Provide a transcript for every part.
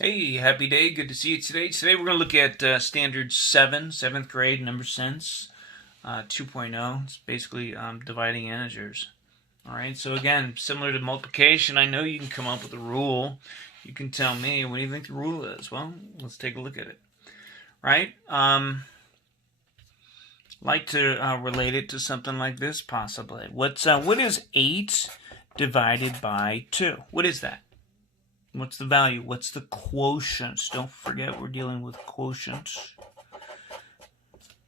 Hey, happy day. Good to see you today. Today we're going to look at Standard 7, 7th grade number sense 2.0. It's basically dividing integers. Alright, so again, similar to multiplication, I know you can come up with a rule. You can tell me, what do you think the rule is? Well, let's take a look at it. Right? Like to relate it to something like this, possibly. What is 8 divided by 2? What is that? What's the value? What's the quotient? Don't forget we're dealing with quotients.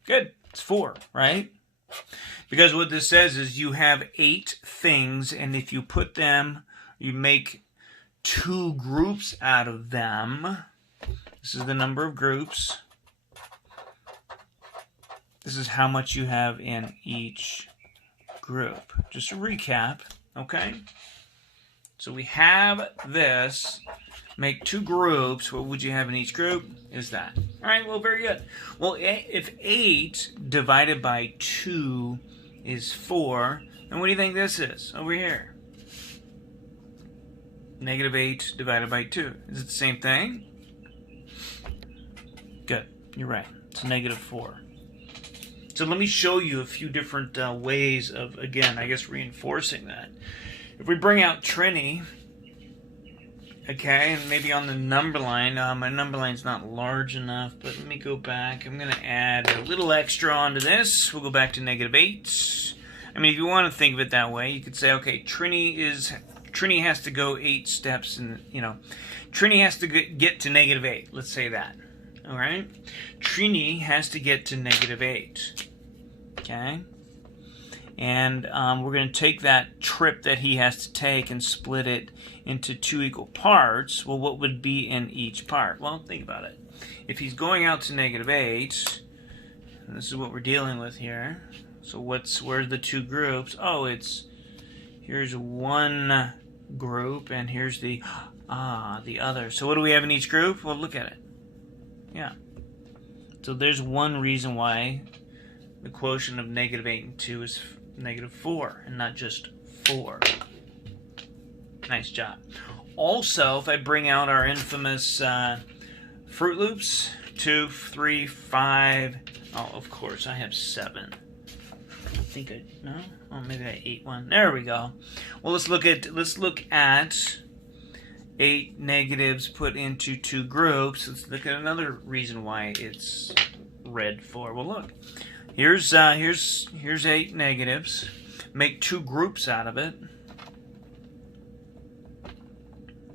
Good. It's 4, right? Because what this says is you have 8 things, and if you put them, you make 2 groups out of them. This is the number of groups. This is how much you have in each group. Just a recap, okay? So we have this, make 2 groups. What would you have in each group? Is that. All right, well, very good. Well, if 8 divided by 2 is 4, then what do you think this is over here? Negative 8 divided by 2. Is it the same thing? Good, you're right. It's negative 4. So let me show you a few different ways of, again, I guess reinforcing that. If we bring out Trini, okay, and maybe on the number line, my number line's not large enough, but let me go back. I'm going to add a little extra onto this. We'll go back to negative 8. I mean, if you want to think of it that way, you could say, okay, Trini has to go 8 steps, and, Trini has to get to negative 8. Let's say that, all right? Trini has to get to negative 8, okay? And we're going to take that trip that he has to take and split it into 2 equal parts. Well, what would be in each part? Well, think about it. If he's going out to negative 8, and this is what we're dealing with here. So where's the 2 groups? Oh, here's one group, and here's the other. So what do we have in each group? Well, look at it. Yeah. So there's one reason why the quotient of negative 8 and 2 is negative 4 and not just 4. Nice job. Also, if I bring out our infamous Fruit Loops, 2, 3, 5. Oh, of course, I have 7. I think no? Oh, maybe I ate one. There we go. Well, let's look at 8 negatives put into 2 groups. Let's look at another reason why it's red 4. Well, look. Here's 8 negatives. Make 2 groups out of it.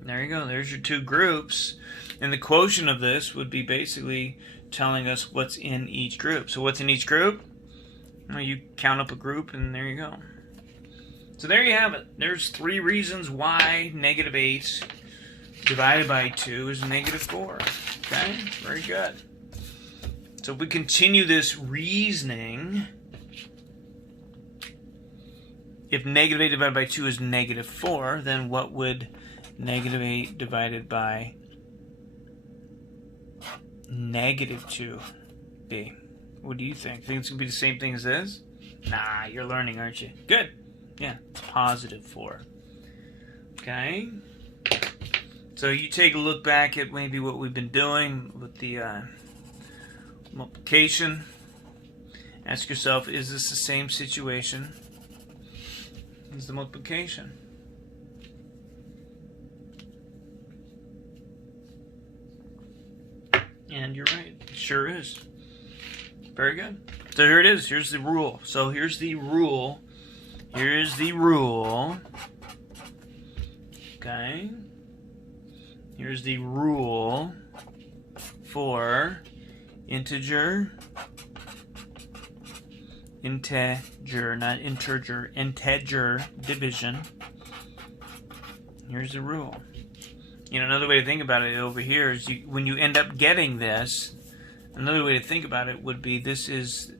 There you go. There's your 2 groups. And the quotient of this would be basically telling us what's in each group. So what's in each group? Well, you count up a group, and there you go. So there you have it. There's 3 reasons why negative 8 divided by 2 is negative 4. Okay? Very good. So if we continue this reasoning, if negative 8 divided by 2 is negative 4, then what would negative 8 divided by negative 2 be? What do you think? Think it's going to be the same thing as this? Nah, you're learning, aren't you? Good. Yeah, it's positive 4. Okay. So you take a look back at maybe what we've been doing with the multiplication. Ask yourself, is this the same situation as the multiplication? And you're right, it sure is. Very good. So here it is. Here's the rule. So here's the rule. Here's the rule. Okay. Here's the rule for integer, not integer division. Here's the rule. Another way to think about it over here is when you end up getting this, another way to think about it would be this is,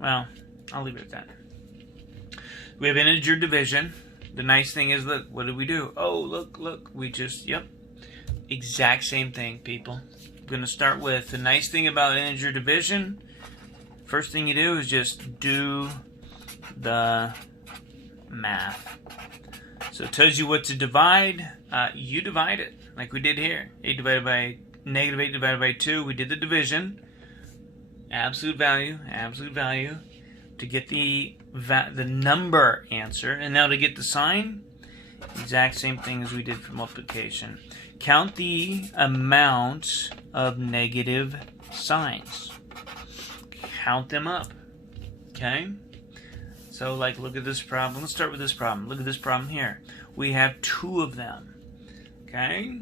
well, I'll leave it at that. We have integer division. The nice thing is, look, what did we do? Oh, look, we just, yep, exact same thing, people. I'm going to start with the nice thing about integer division. First thing you do is just do the math. So it tells you what to divide. You divide it like we did here. 8 divided by negative 8 divided by 2. We did the division. Absolute value to get the number answer. And now to get the sign, exact same thing as we did for multiplication. Count the amount of negative signs. Count them up. Okay? So, like, look at this problem. Let's start with this problem. Look at this problem here. We have 2 of them. Okay?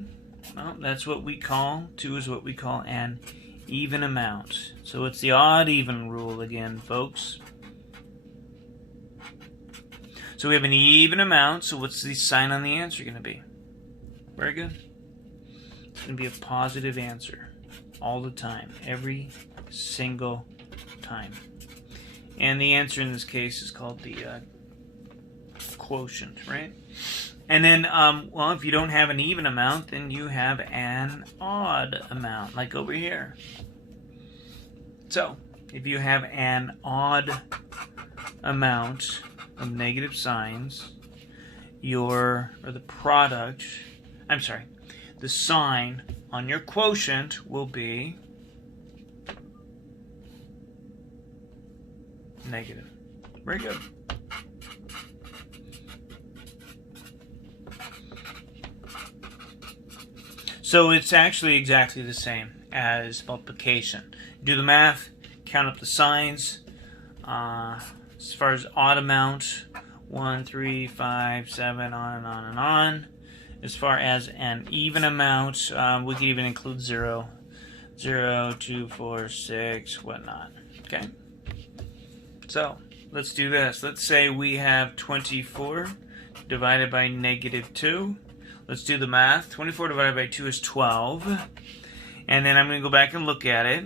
Well, that's what we call, 2 is what we call an even amount. So it's the odd-even rule again, folks. So we have an even amount, so what's the sign on the answer going to be? Very good. It's going to be a positive answer all the time, every single time. And the answer in this case is called the quotient, right? And then, well, if you don't have an even amount, then you have an odd amount, like over here. So, if you have an odd amount of negative signs, the sign on your quotient will be negative. Very good. So it's actually exactly the same as multiplication. Do the math, count up the signs. As far as odd amount, 1, 3, 5, 7, on and on and on. As far as an even amount, we could even include 0, 0, 2, 4, 6, whatnot. Okay? So, let's do this. Let's say we have 24 divided by negative 2. Let's do the math. 24 divided by 2 is 12. And then I'm going to go back and look at it.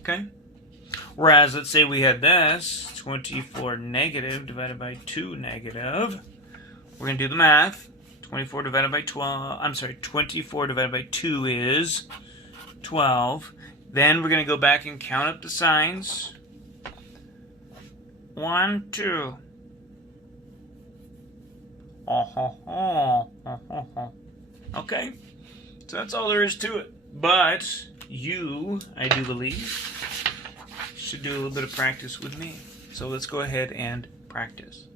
Okay? Whereas, let's say we had this, 24 negative divided by 2 negative. We're going to do the math. 24 divided by 24 divided by 2 is 12. Then we're going to go back and count up the signs. 1, 2. Okay, so that's all there is to it. But you, I do believe, should do a little bit of practice with me. So let's go ahead and practice.